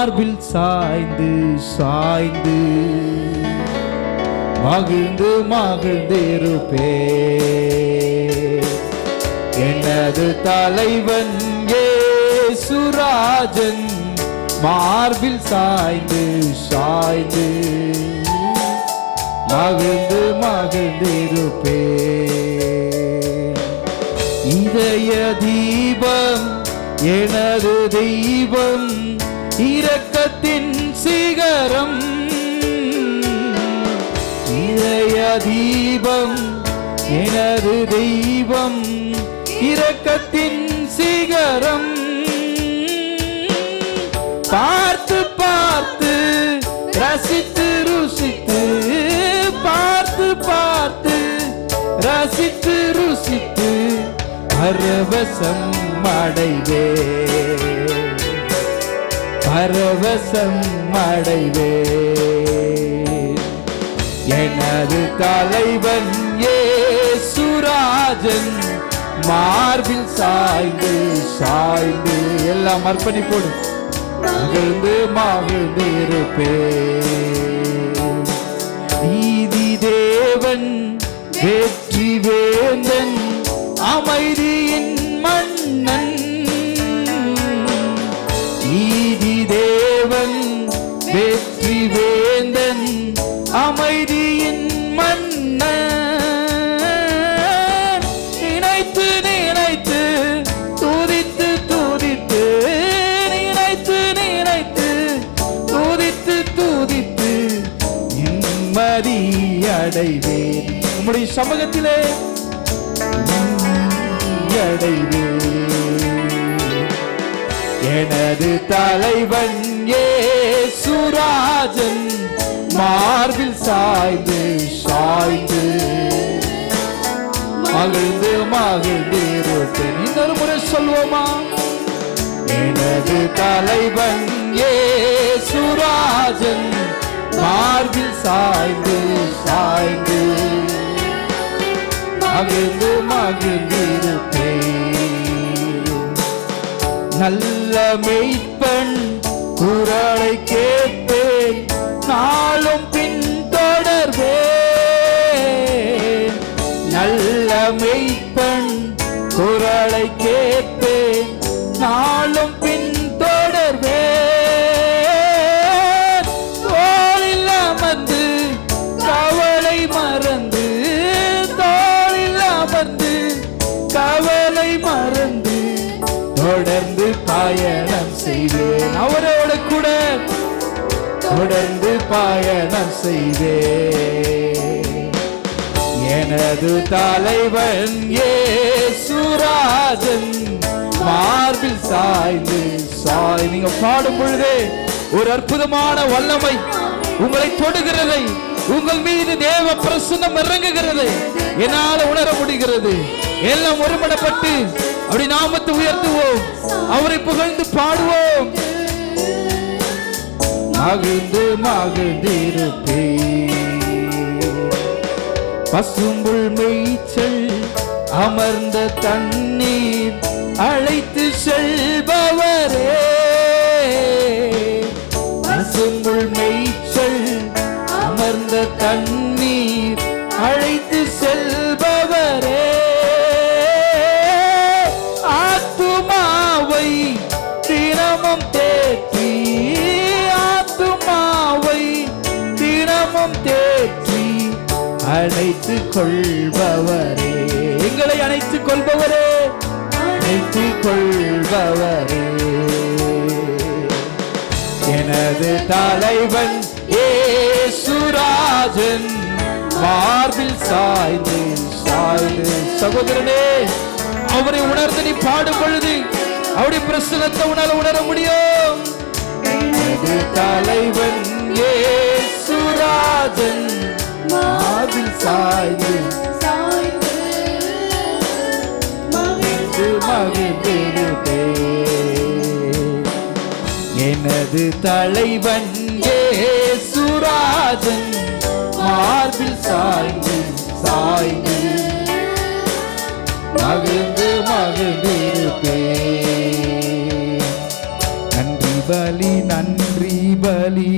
மார்பில் சாய்ந்து சாய்ந்து. மகிழ்ந்து மகிழ்ந்திருப்பே எனது தலைவன் சுராஜன் மார்பில் சாய்ந்து சாய்ந்து. மகிழ்ந்து மகிழ்ந்திருப்பே இதய தீபம் எனது தெய்வம் இரக்கத்தின் சிகரம் இதய தீபம் எனது தெய்வம். இரக்கத்தின் சிகரம் பார்த்து பார்த்து ரசித்து ருசித்து பார்த்து பார்த்து ரசித்து ருசித்து பரவசம் அடைவே பரவசம் அடைவே எனது தலைவன் ஏசுராஜன் மார்பில் சாய்ந்து சாய்ந்து எல்லாம் அர்ப்பணிப்போடு மகிழ்ந்து மகிழ்ந்து இருப்பே நீதி தேவன் வெற்றி வேந்தன் அமைதி அமைதியின் மன்னன். நினைத்து நினைத்து துதித்து துதித்து நினைத்து நினைத்து துதித்து துதித்து நிம்மதி அடைவேன். உம்முடைய சமூகத்திலே அடைவேன். எனது தலைவன் ஏசுராஜன் மார்பில் சாய்ந்து சாய்ந்து. மகிழ்ந்து மகிழ்ந்து இருப்பேன். இன்னொரு முறை சொல்வோமா? எனது தலைவன் ஏ சுராஜன் மார்பில் சாய்ந்து சாய்ந்து. மகிழ்ந்து மகிழ்ந்து இருப்பேன். நல்ல மெய்ப்பெண் குரலை கேட்பேன். நாளும் மெய்ப்பெண் குரலை கேட்பேன். நாளும் எனது தலைவன் ஏசுராஜன் மார்பில் சாய்ந்து சாய். நீங்க பாடும் பொழுதே ஒரு அற்புதமான வல்லமை உங்களை தொடுகிறதை. உங்கள் மீது தேவ பிரசன்னம் இறங்குகிறது. என்னால உணர முடிகிறது. எல்லாம் ஒருமடப்பட்டு அப்படி நாமத்தை உயர்த்துவோம். அவரை புகழ்ந்து பாடுவோம். மகிழ்ந்து மகிழ்ந்திருப்பேன் பசும்புல் மேய்ச்சல் அமர்ந்த தண்ணீர் அழைத்து செல்பவர். கொள்பவரே. எங்களை அணைத்துக் கொள்பவரே. அணைத்துக் கொள்பவரே. எனது தலைவன் ஏசுராஜன். மார்பில் சாய்ந்து சாய்ந்து. சகோதரனே அவரை உணர்ந்து நீ பாடும் பொழுது அவருடைய பிரசனத்தை உணர உணர முடியும். தலைவன் ஏசுராஜன். சுராஜன் சாய்ந்து மகிழ்ந்து மகிழ்ந்திருப்பேன். எனது தலைவன் சுராஜன் மார்பில் சாய்ந்து சாய்ந்து. மகிழ்ந்து மகிழ்ந்திருப்பே. நன்றி பலி நன்றி பலி.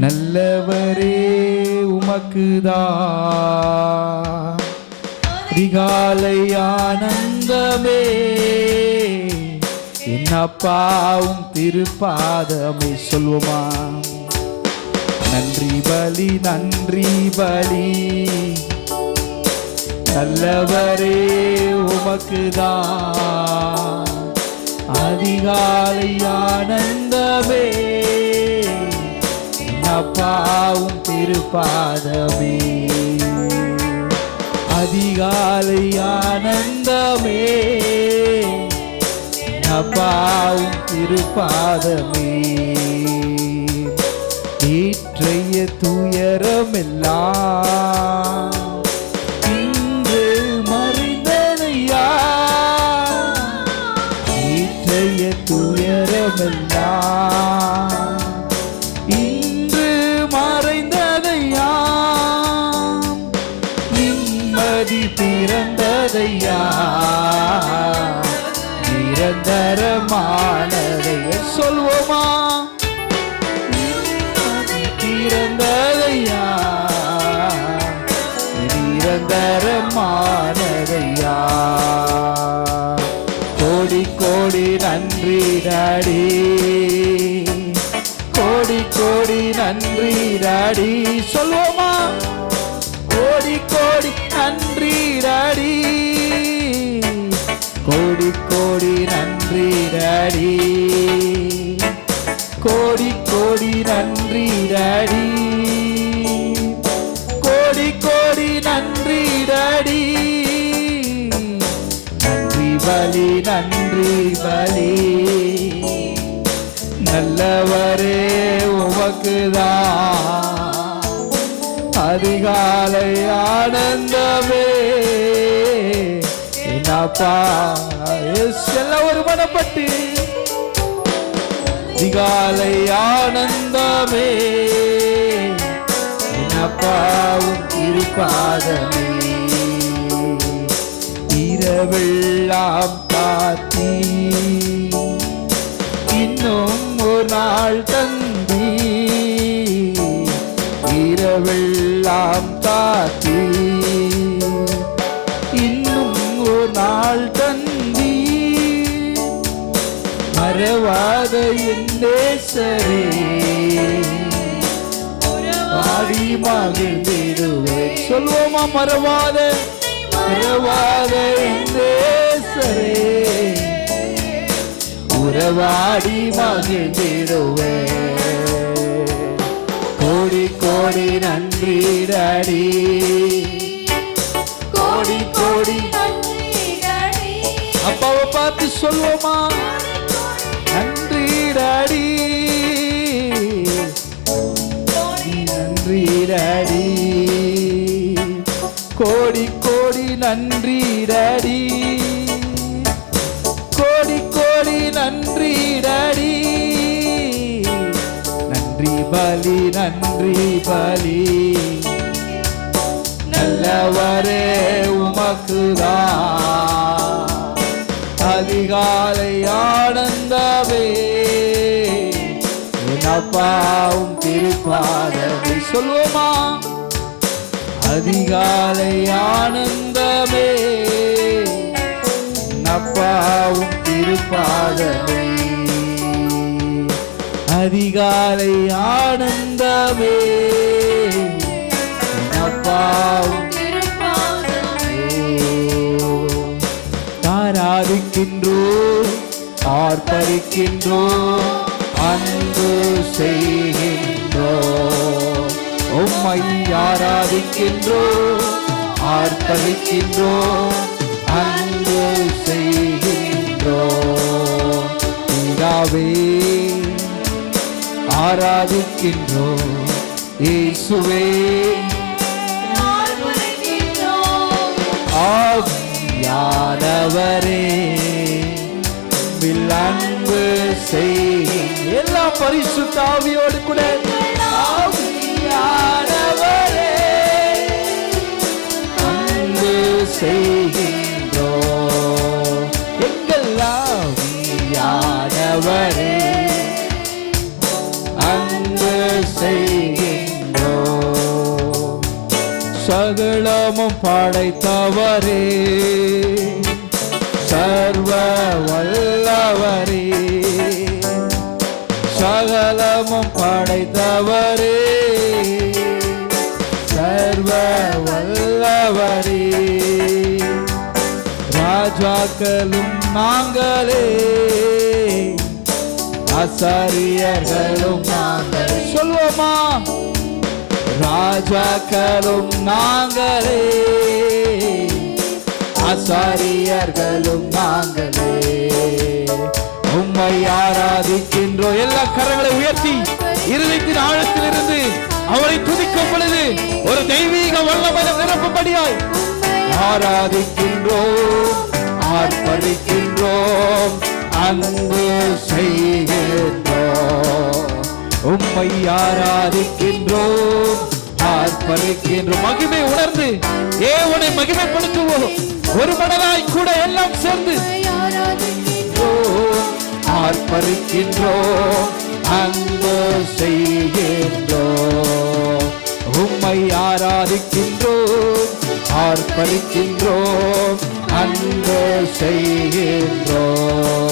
நல்லவரே உமக்குதான் அதிகாலை ஆனந்தமே என் அப்பாவும் திருப்பாதமை சொல்வோமா நன்றி பலி நன்றி பலி. நல்லவரே உமக்குதான் அதிகாலை ஆனந்தமே அப்பாவும் திருப்பாதமே. அதிகாலை ஆனந்தமே என் அப்பாவும் திருப்பாதமே. பலி நன்றி பலி நல்லவரே உமக்குதான் அதிகாலை ஆனந்தமே. என்னப்பா? செல்ல ஒரு மனப்பட்டு. அதிகாலை ஆனந்தமே. என்னப்பாவும் இருப்பாதமே. இரவெல்லாம் காத்தி இன்னும் ஒரு நாள் தந்தி. இரவெல்லாம் காத்தி இன்னும் ஒரு நாள் தந்தி. மறவாத என் நேசரே. ஆடி மகிழ்ந்திடுவே சொல்வோமா மறவாத? மறவாத என் நேசரே உறவாடி மகிழ்ந்திடுவே. கோடி கோடி நன்றி டாடி கோடி கோடி அப்பாவை பார்த்து சொல்வோமா? கோடி கோடி நன்றி டாடி கோடி கோடி நன்றி டாடி நன்றி பலி நன்றி பலி. நல்லவரே உமக்குதான் அதிகாலை ஆனந்தவே என் அப்பாவும் திருப்பாதமே சொல்வோமா அதிகாலை ஆனந்தமே நப்பாவும் திருப்பாதமே. அதிகாலை ஆனந்தமே ஆராதிக்கின்றோம் ஆர்ப்பரிக்கின்றோம் அன்பு செய்கின்றோம் பிதாவே ஆராதிக்கின்றோம் இயேசுவே. ஆவியானவரே அன்பு செய் எல்லா பரிசுத்த ஆவியோடு கூட ஆண்டவரே அன்பு செய்கின்றோ. சகலமும் படைத்தவரே. சர்வ வல்லவரே சகலமும் படைத்தவரே. சர்வ வல்லவரே ராஜாக்களும் நாங்களே. ஆசாரியர்களும் நாங்கள். சொல்வோமா ராஜாக்களும் நாங்களே. ஆசாரியர்களும் நாங்களே. உம்மை ஆராதிக்கின்றோம் எல்லா கரங்களை உயர்த்தி இருதயத்தின் ஆழத்திலிருந்து அவரை துதிக்கும் பொழுது ஒரு தெய்வீக வல்லமை நிரப்பும்படியாய் ஆராதிக்கின்றோம். அன்பு செய்கின்றோம் உம்மை ஆராதிக்கின்றோம் ஆர்ப்பரிக்கின்றோம் மகிமை உணர்ந்து ஏவனை மகிமைப்படுத்துவோம். ஒரு மனதாய் கூட எல்லாம் சேர்ந்து ஆர்ப்பரிக்கின்றோம் அன்பு செய்கின்றோம். உம்மை ஆராதிக்கின்றோம் ஆர்ப்பரிக்கின்றோம் அன்பு செய்கின்றோம்.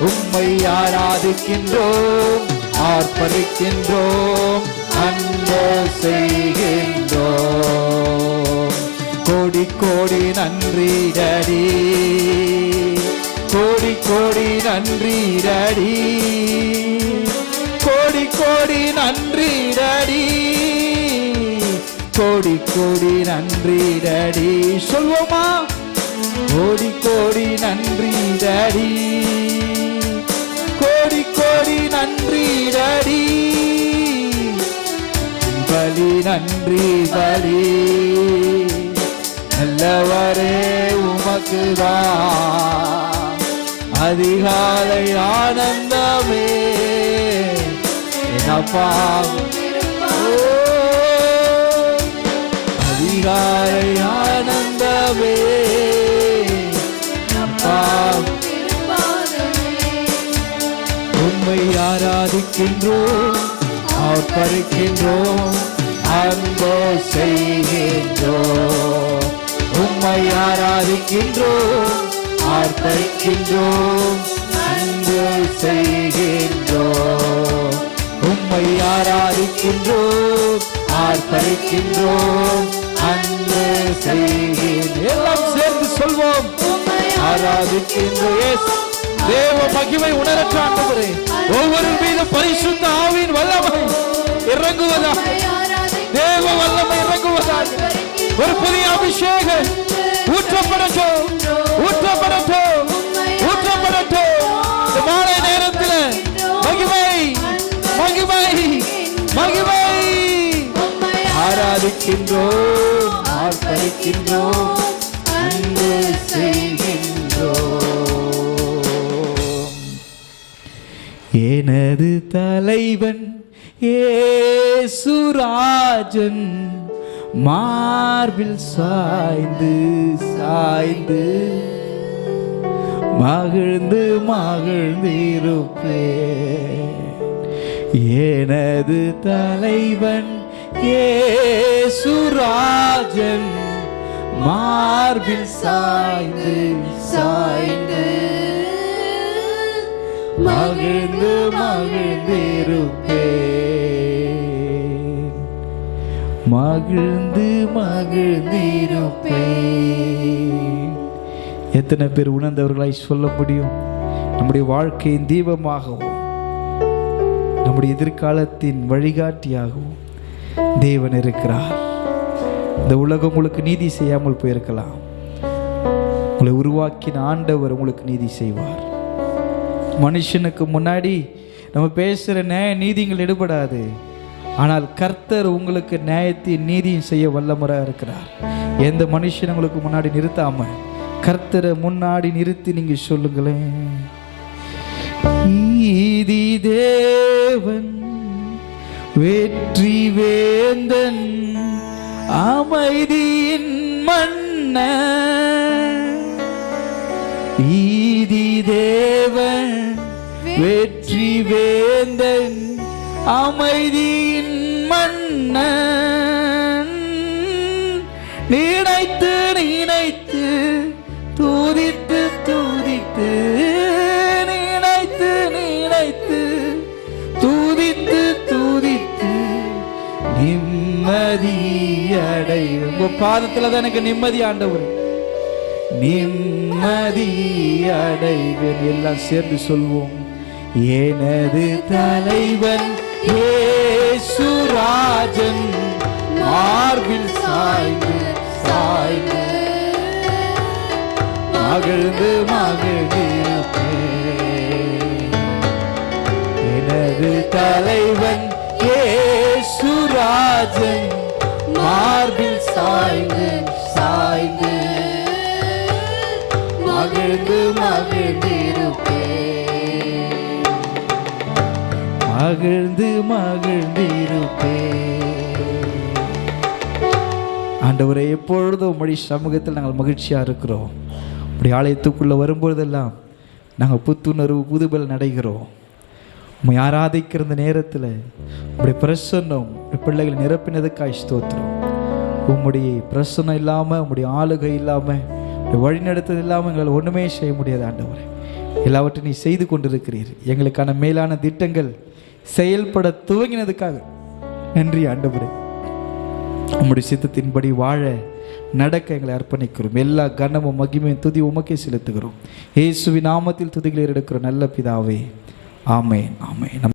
உம்மை ஆராதிக்கின்றோம் ஆர்ப்பரிக்கின்றோம் அன்பு செய்கின்றோம். கோடி கோடி நன்றி டடி கோடி கோடி நன்றி டடி கோடி கோடி நன்றி டடி கோடி கோடி நன்றி டடி. சொல்வோமா? கோடி கோடி நன்றி பலி நன்றி பலி. நல்லவரே உமக்குதான் அதிகாலை ஆனந்தமே. என்னப்பா அதிகாலை ஆனந்தமே. அப்பா. உம்மை ஆராதிக்கின்றோம் ஆர்ப்பரிக்கின்றோம். ஆர்ப்பரிக்கின்றோம் அன்பு செய்கின்றோம். உம்மை ஆராதிக்கின்றோம். ஆர்ப்பரிக்கின்றோம். அன்பு செய்கின்றோம். எல்லாம் சேர்ந்து சொல்வோம். ஆராதிக்கின்றோம் தேவ மகிமை உணரற்ற ஆண்டவரே ஒவ்வொரு மீது பரிசுத்த ஆவின் வல்லமை இறங்குவதா? தேவ வல்லமை இறங்குவதா? ஒரு புதிய அபிஷேகம் ஊற்றப்படட்டும். ஆராதிக்கின்றோம் ஆர்ப்பரிக்கின்றோம் அன்பு செய்கின்றோம். எனது தலைவன் ஏசுராஜன் மார்பில் சாய்ந்து சாய்ந்து மகிழ்ந்து மகிழ்ந்திருப்பே எனது தலைவன் ஏ சுராஜன் மார்பில் சாய்ந்து சாய்ந்து. மகிழ்ந்து மகிழ்ந்திருப்பே மகிழ்ந்து மகிழ்ந்திருப்பே எத்தனை பேர் உணர்ந்தவர்களாய் சொல்ல முடியும்? நம்முடைய வாழ்க்கையின் தீபமாகவும் நம்முடைய எதிர்காலத்தின் வழிகாட்டியாகவும் தேவன் இருக்கிறார். இந்த உலகம் உங்களுக்கு நீதி செய்யாமல் போயிருக்கலாம். உங்களை உருவாக்கின ஆண்டவர் உங்களுக்கு நீதி செய்வார். மனுஷனுக்கு முன்னாடி நம்ம பேசுகிற நியாய நீதிகள் எடுபடாது. ஆனால் கர்த்தர் உங்களுக்கு நியாயத்தையும் நீதியும் செய்ய வல்லமுறையாக இருக்கிறார். எந்த மனுஷன் உங்களுக்கு முன்னாடி நிறுத்தாம கர்த்தரை முன்னாடி நிறுத்தி நீங்க சொல்லுங்களேன். நீதி தேவன் வெற்றி வேந்தன் அமைதியின் மன்னன் ஈதி தேவன் வெற்றி வேந்தன் அமைதியின் பாதத்துல தான் எனக்கு நிம்மதி ஆண்டவர். நிம்மதி அடைவேன் எல்லாம் சேர்ந்து சொல்வோம். எனது தலைவன் ஏசுராஜன் மார்பில் சாய்ந்து சாய்ந்து. மகிழ்ந்து மகிழ்ந்து எனது தலைவன் மகிழ்ந்து ஆண்டவரை எப்பொழுதும் உம்முடைய சமூகத்தில் நாங்கள் மகிழ்ச்சியாக இருக்கிறோம். உடைய ஆலயத்துக்குள்ளே வரும்பொழுதெல்லாம் நாங்கள் புத்துணர்வு புதுபல் நடைகிறோம். உண்மை ஆராதிக்கிற இந்த நேரத்தில் உடைய பிரசன்னம் பிள்ளைகள் பிள்ளைகளை நிரப்பினதுக்காய் ஸ்தோத்திரம். உம்முடைய பிரசன்னம் இல்லாமல் உம்முடைய ஆளுகை இல்லாமல் வழிநடத்தது இல்லாமல் எங்களால் ஒன்றுமே செய்ய முடியாது ஆண்டவரை. எல்லாவற்றையும் நீ செய்து கொண்டிருக்கிறீர். எங்களுக்கான மேலான திட்டங்கள் செயல்பட துவங்கினதுக்காக. நன்றி ஆண்டவரே. உம்முடைய சித்தத்தின்படி வாழ நடக்க எங்களை அர்ப்பணிக்கிறோம். எல்லா கனமும் மகிமையும் துதி உமக்கே செலுத்துகிறோம். இயேசுவின் நாமத்தில் துதிகளை எடுக்கிற நல்ல பிதாவே. ஆமேன் ஆமேன்.